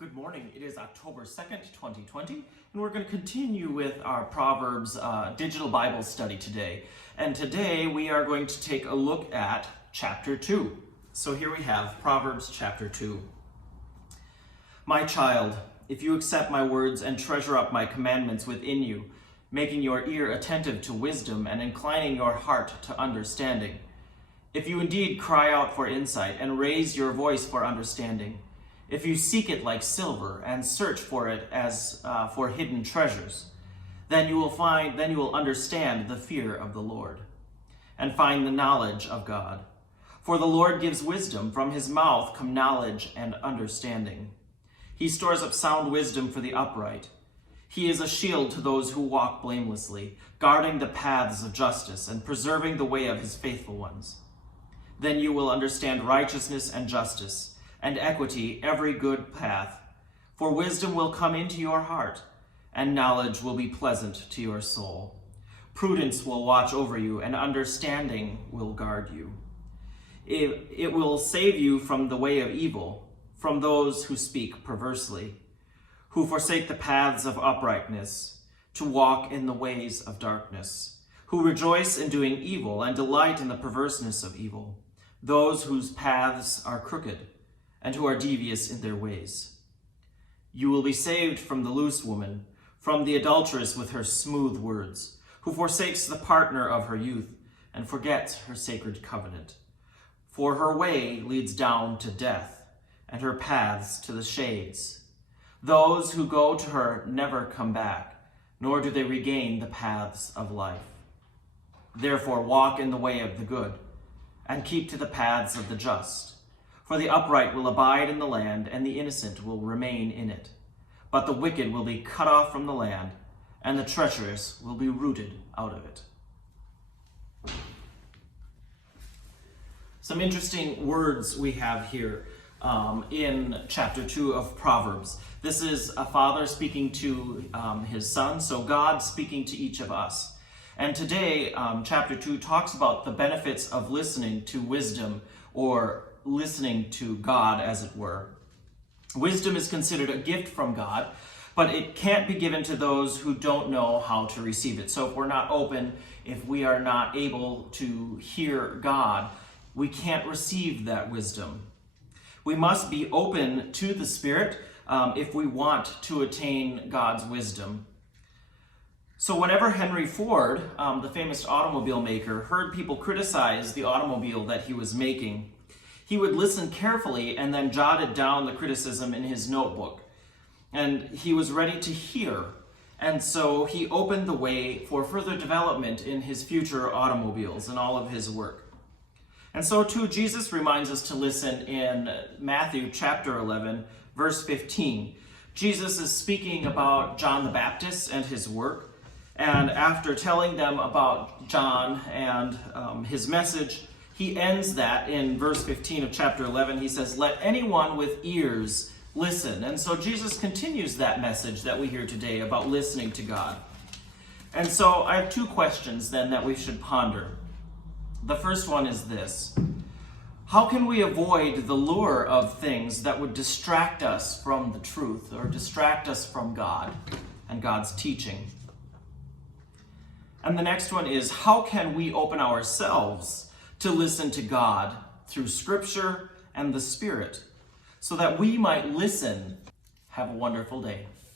Good morning. It is October 2nd, 2020, and we're going to continue with our Proverbs digital Bible study today. And today we are going to take a look at chapter 2. So here we have Proverbs chapter 2. My child, if you accept my words and treasure up my commandments within you, making your ear attentive to wisdom and inclining your heart to understanding, if you indeed cry out for insight and raise your voice for understanding, if you seek it like silver and search for it as for hidden treasures, then you will understand the fear of the Lord and find the knowledge of God. For the Lord gives wisdom, from his mouth come knowledge and understanding. He stores up sound wisdom for the upright. He is a shield to those who walk blamelessly, guarding the paths of justice and preserving the way of his faithful ones. Then you will understand righteousness and justice, and equity, every good path. For wisdom will come into your heart, and knowledge will be pleasant to your soul. Prudence will watch over you, and understanding will guard you. It will save you from the way of evil, from those who speak perversely, who forsake the paths of uprightness, to walk in the ways of darkness, who rejoice in doing evil and delight in the perverseness of evil, those whose paths are crooked, and who are devious in their ways. You will be saved from the loose woman, from the adulteress with her smooth words, who forsakes the partner of her youth and forgets her sacred covenant. For her way leads down to death, and her paths to the shades. Those who go to her never come back, nor do they regain the paths of life. Therefore walk in the way of the good, and keep to the paths of the just. For the upright will abide in the land, and the innocent will remain in it. But the wicked will be cut off from the land, and the treacherous will be rooted out of it. Some interesting words we have here in chapter 2 of Proverbs. This is a father speaking to his son, so God speaking to each of us. And today, chapter 2 talks about the benefits of listening to wisdom, or listening to God, as it were. Wisdom is considered a gift from God, but it can't be given to those who don't know how to receive it. So if we're not open, if we are not able to hear God, we can't receive that wisdom. We must be open to the Spirit if we want to attain God's wisdom. So whenever Henry Ford, the famous automobile maker, heard people criticize the automobile that he was making, he would listen carefully and then jotted down the criticism in his notebook. And he was ready to hear. And so he opened the way for further development in his future automobiles and all of his work. And so too, Jesus reminds us to listen in Matthew chapter 11, verse 15. Jesus is speaking about John the Baptist and his work. And after telling them about John and his message, he ends that in verse 15 of chapter 11. He says, "Let anyone with ears listen." And so Jesus continues that message that we hear today about listening to God. And so I have two questions then that we should ponder. The first one is this: how can we avoid the lure of things that would distract us from the truth, or distract us from God and God's teaching? And the next one is, how can we open ourselves to listen to God through Scripture and the Spirit, so that we might listen? Have a wonderful day.